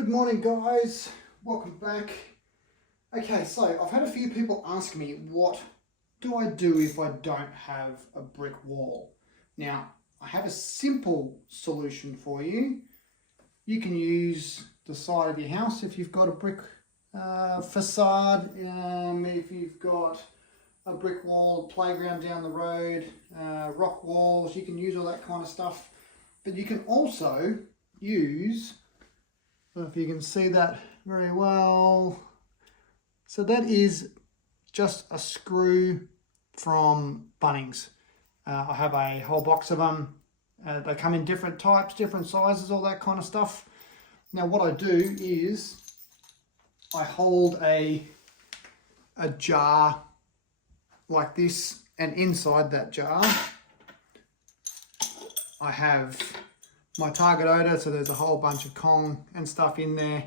Good morning, guys. Welcome back. Okay, so I've had a few people ask me, what do I do if I don't have a brick wall? Now, I have a simple solution for you. You can use the side of your house if you've got a brick facade, if you've got a brick wall, playground down the road, rock walls, you can use all that kind of stuff. But you can also use, I don't know if you can see that very well. So that is just a screw from Bunnings. I have a whole box of them. They come in different types, different sizes, all that kind of stuff. Now what I do is I hold a jar like this, and inside that jar I have my target odour, so there's a whole bunch of Kong and stuff in there,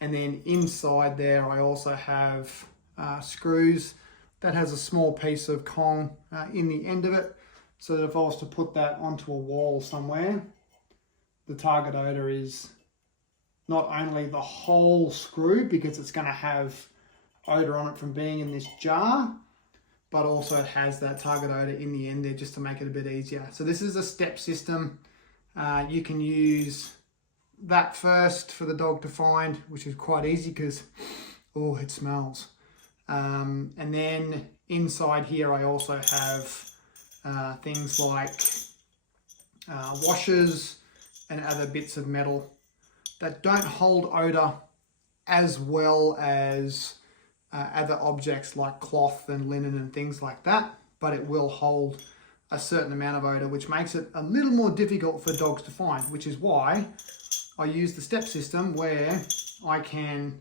and then inside there I also have screws that has a small piece of Kong in the end of it, so that if I was to put that onto a wall somewhere, the target odour is not only the whole screw, because it's going to have odour on it from being in this jar, but also it has that target odour in the end there just to make it a bit easier. So this is a step system. You can use that first for the dog to find, which is quite easy because, oh, it smells. And then inside here I also have things like washers and other bits of metal that don't hold odour as well as other objects like cloth and linen and things like that, but it will hold a certain amount of odour, which makes it a little more difficult for dogs to find, which is why I use the step system where I can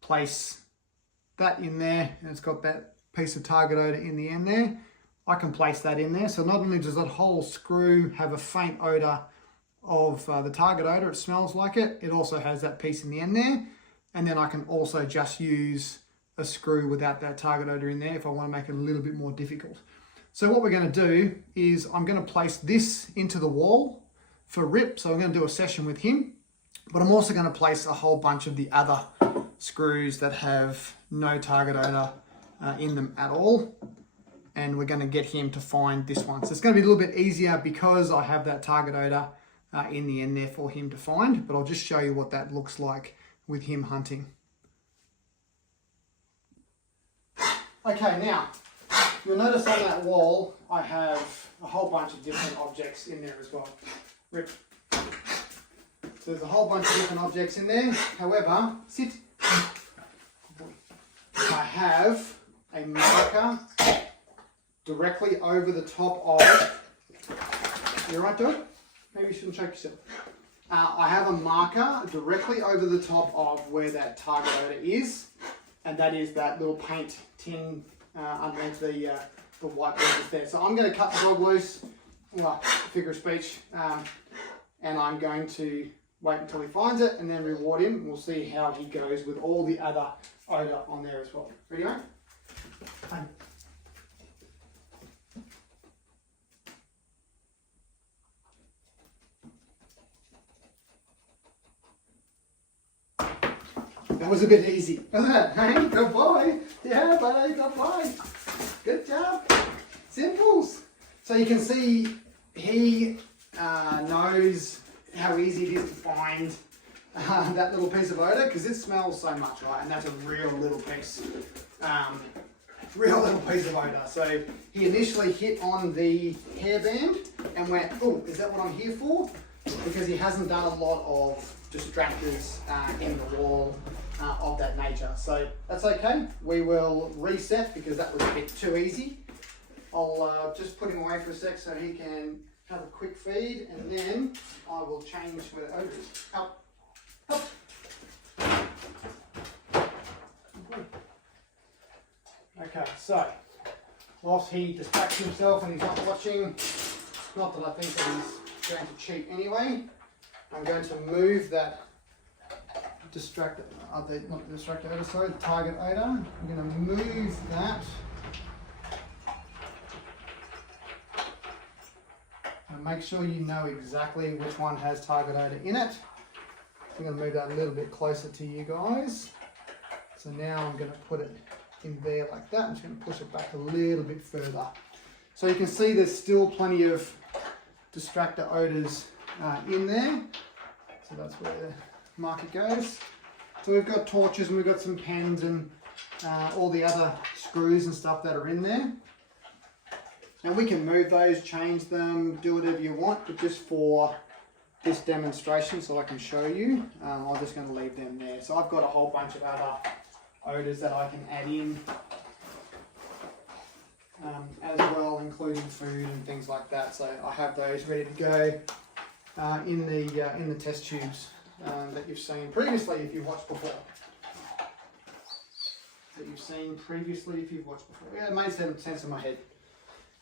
place that in there, and it's got that piece of target odour in the end there. I can place that in there, so not only does that whole screw have a faint odour of the target odour, it smells like it, it also has that piece in the end there, and then I can also just use a screw without that target odour in there if I want to make it a little bit more difficult. So what we're going to do is I'm going to place this into the wall for Rip, so I'm going to do a session with him, but I'm also going to place a whole bunch of the other screws that have no target odour in them at all, and we're going to get him to find this one. So it's going to be a little bit easier because I have that target odour in the end there for him to find, but I'll just show you what that looks like with him hunting. Okay, now you'll notice on that wall I have a whole bunch of different objects in there as well. Rip. So there's a whole bunch of different objects in there. However, sit. I have a marker directly over the top of. You alright, Doug? Maybe you shouldn't choke yourself. I have a marker directly over the top of where that target odour is, and that is that little paint tin underneath the white border there. So I'm going to cut the dog loose, figure of speech, and I'm going to wait until he finds it and then reward him. We'll see how he goes with all the other odour on there as well. Ready, mate? That was a bit easy, wasn't it? Hey, good boy. Yeah, buddy, good boy. Good job. Simples. So you can see he knows how easy it is to find that little piece of odour, because it smells so much, right? And that's a real little piece. Real little piece of odour. So he initially hit on the hairband and went, oh, is that what I'm here for? Because he hasn't done a lot of distractors in the wall of that nature. So that's okay. We will reset because that was a bit too easy. I'll just put him away for a sec so he can have a quick feed, and then I will change where the odour is. Up. Up. Okay, so whilst he distracts himself and he's not watching, not that I think that he's going to cheat anyway, I'm going to move that target odour. I'm going to move that and make sure you know exactly which one has target odour in it. I'm going to move that a little bit closer to you guys. So now I'm going to put it in there like that. I'm just going to push it back a little bit further. So you can see there's still plenty of distractor odours in there. So that's where the marker goes. So we've got torches and we've got some pens and all the other screws and stuff that are in there. Now we can move those, change them, do whatever you want, but just for this demonstration so I can show you, I'm just going to leave them there. So I've got a whole bunch of other odours that I can add in as well, including food and things like that. So I have those ready to go in the test tubes that you've seen previously if you've watched before. Yeah, it made sense in my head.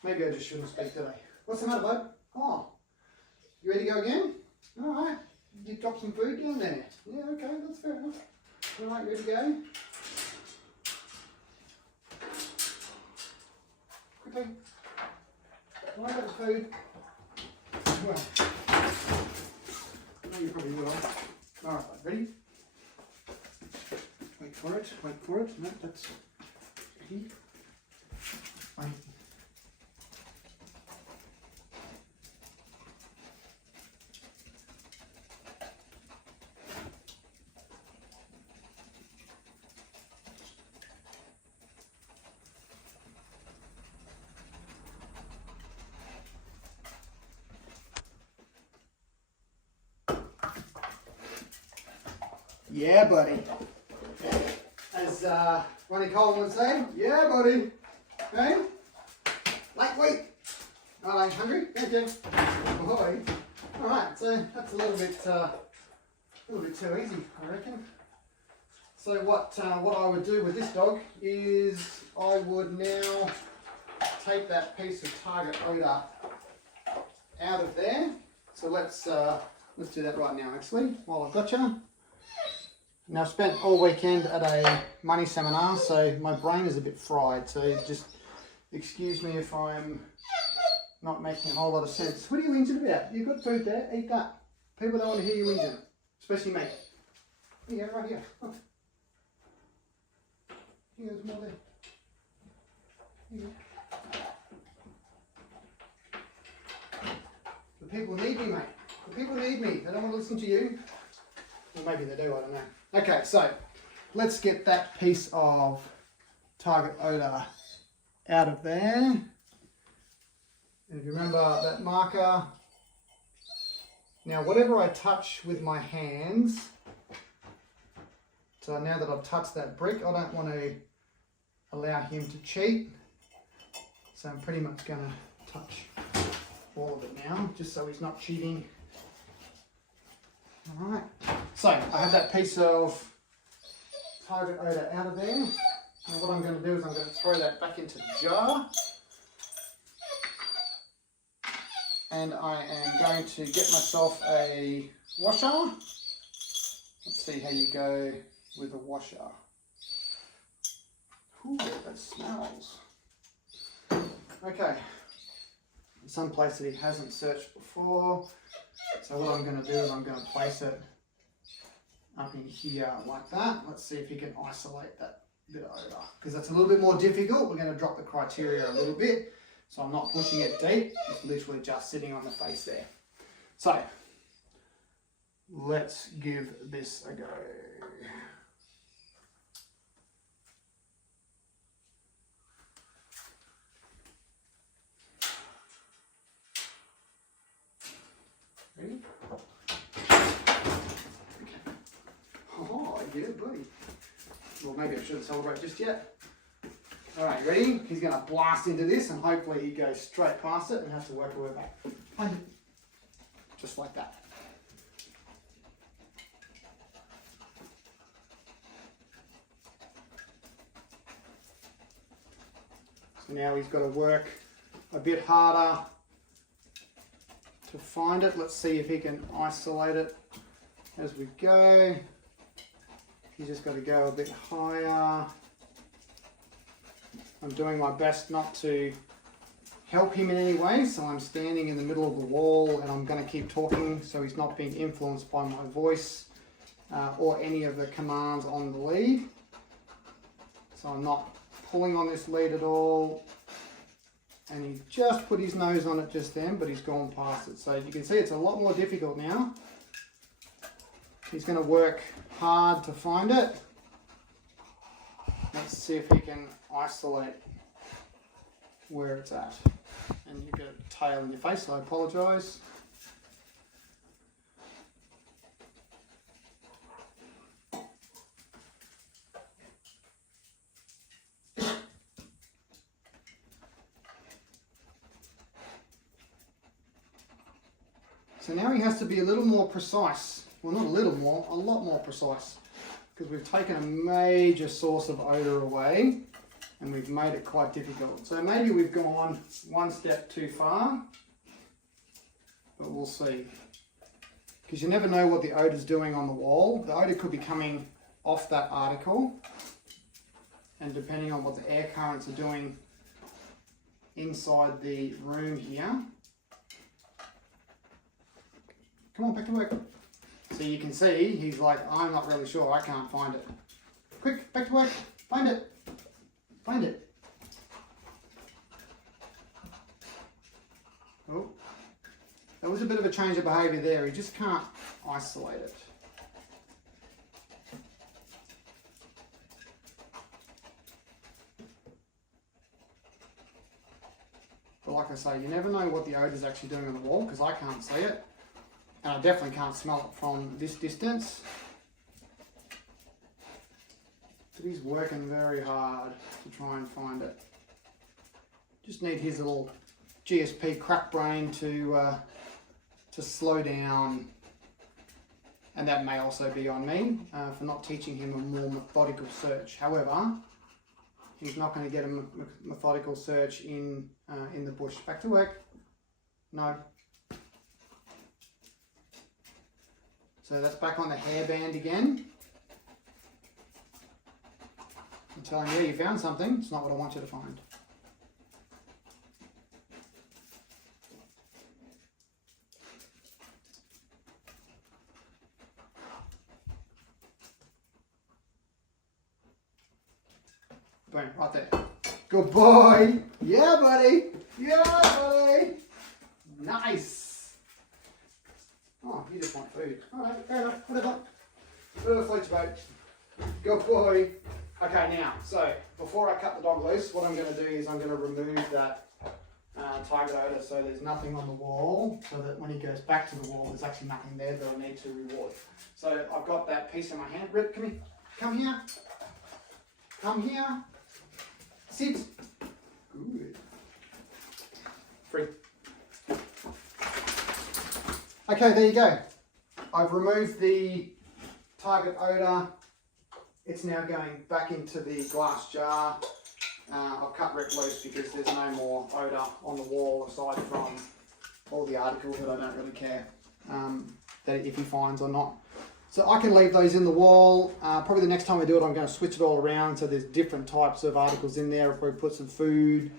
Maybe I just shouldn't speak today. What's the matter, bud? Oh, you ready to go again? All right. You dropped some food down there. Yeah, okay, that's fair enough. All right, ready to go? Quickly. All right, got the food. Well, I know you probably will. All right, bud, ready? Wait for it. No, that's ready. Wait. Yeah, buddy. As Ronnie Coleman would say, yeah, buddy. Hey? Lightweight. All right, hungry? Gotcha. Boy. All right, so that's a little bit too easy, I reckon. So what I would do with this dog is I would now take that piece of target odour out of there. So let's do that right now, actually, while I've got you. Now, I've spent all weekend at a money seminar, so my brain is a bit fried, so just excuse me if I'm not making a whole lot of sense. What are you whinging about? You've got food there, eat that. People don't want to hear you whinging, especially me. Here you go, right here. Look. Here, there's more there. Here you go. The people need me, mate. The people need me. They don't want to listen to you. Well, maybe they do, I don't know. Okay, so let's get that piece of target odour out of there. And if you remember that marker, now whatever I touch with my hands, so now that I've touched that brick, I don't want to allow him to cheat. So I'm pretty much going to touch all of it now, just so he's not cheating. Alright, so I have that piece of target odour out of there. Now what I'm going to do is I'm going to throw that back into the jar. And I am going to get myself a washer. Let's see how you go with a washer. Ooh, that smells. Okay, some place that he hasn't searched before. So what I'm going to do is I'm going to place it up in here like that. Let's see if you can isolate that bit of odour, because that's a little bit more difficult. We're going to drop the criteria a little bit, so I'm not pushing it deep. It's literally just sitting on the face there. So let's give this a go. Ready? Okay. Oh, I get it, buddy. Well, maybe I shouldn't celebrate just yet. All right, ready? He's going to blast into this, and hopefully he goes straight past it and has to work her way back. Just like that. So now he's got to work a bit harder to find it. Let's see if he can isolate it as we go. He's just got to go a bit higher. I'm doing my best not to help him in any way, so I'm standing in the middle of the wall and I'm going to keep talking so he's not being influenced by my voice. or any of the commands on the lead. So I'm not pulling on this lead at all. And he just put his nose on it just then, but he's gone past it. So you can see it's a lot more difficult now. He's going to work hard to find it. Let's see if he can isolate where it's at. And you get a tail in your face, so I apologise. So now he has to be a little more precise. Well, not a little more, a lot more precise. Because we've taken a major source of odour away and we've made it quite difficult. So maybe we've gone one step too far, but we'll see. Because you never know what the odour's doing on the wall. The odour could be coming off that article, and depending on what the air currents are doing inside the room here. Come on, back to work. So you can see, he's like, I'm not really sure, I can't find it. Quick, back to work, find it. Find it. Oh, that was a bit of a change of behaviour there, he just can't isolate it. But like I say, you never know what the odour's actually doing on the wall, because I can't see it. And I definitely can't smell it from this distance. But he's working very hard to try and find it. Just need his little GSP crack brain to slow down. And that may also be on me for not teaching him a more methodical search. However, he's not going to get a methodical search in the bush. Back to work. No. So that's back on the hairband again. I'm telling you, you found something. It's not what I want you to find. Boom, right there. Good boy. Yeah, buddy. Yeah, buddy. Nice. Oh, you just want food. Alright, fair enough, whatever floats your boat. Good boy. Okay, now, so before I cut the dog loose, what I'm going to do is I'm going to remove that target odour so there's nothing on the wall, so that when he goes back to the wall, there's actually nothing there that I need to reward. So I've got that piece in my hand. Rip, come here. Come here. Come here. Sit. Good. Free. Okay, there you go. I've removed the target odour. It's now going back into the glass jar. I've cut Rip loose because there's no more odour on the wall aside from all the articles that I don't really care that if he finds or not. So I can leave those in the wall. Probably the next time I do it, I'm going to switch it all around so there's different types of articles in there. I'll probably put some food,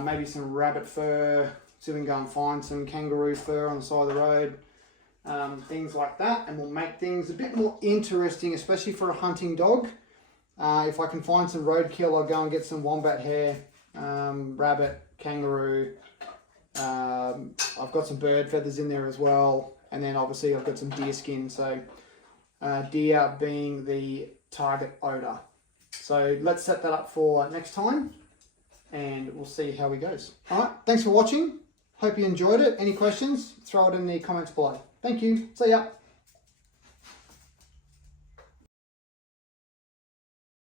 maybe some rabbit fur. See if we can go and find some kangaroo fur on the side of the road, things like that, and we'll make things a bit more interesting, especially for a hunting dog. If I can find some roadkill, I'll go and get some wombat hair, rabbit, kangaroo. I've got some bird feathers in there as well, and then obviously I've got some deer skin, so deer being the target odour. So let's set that up for next time, and we'll see how he goes. Alright, thanks for watching. Hope you enjoyed it. Any questions? Throw it in the comments below. Thank you. See ya.